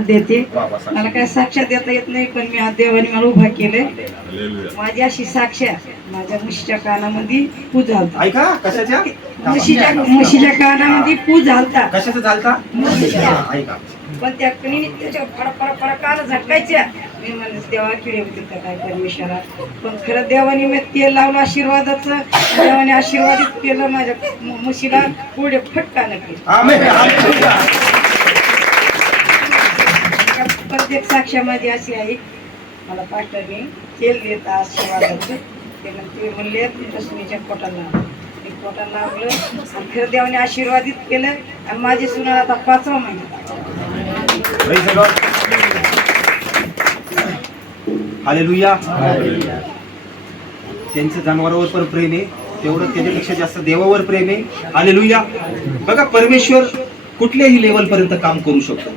देते. मला काय साक्षात देता येत नाही, पण मी आज देवाने मला उभा केले. माझी अशी साक्षात माझ्या म्हशीच्या कानामध्ये पूज झालता. ऐका कशाच्या म्हशीच्या कानामध्ये पूज झालता. कशाचा झालता ऐका. पण त्या कणी त्याच्या फडा कान झटकायच्या. मी म्हणले देवा किडे होतील का काय परमेश्वरा. पण खरं देवाने मी तेल लावलं आशीर्वादाचं. देवाने आशीर्वादित केलं माझ्या म्हशीला. पुढे फटकानं केलं. आमेन. प्रत्येक साक्षामध्ये अशी आहे. मला पास्टरने तेल देत आशीर्वादाचं. ते म्हणले लक्ष्मीच्या पोटाला मी पोटाला लावलं आणि खरं देवाने आशीर्वादित केलं. आणि माझी सुना आता 5वा महिना. हालेलुया. त्यांचं जनावरांवर पण प्रेम आहे, तेवढं त्याच्यापेक्षा जास्त देवावर प्रेम आहे. हालेलुया. बघा परमेश्वर कुठल्याही लेवल पर्यंत काम करू शकतो.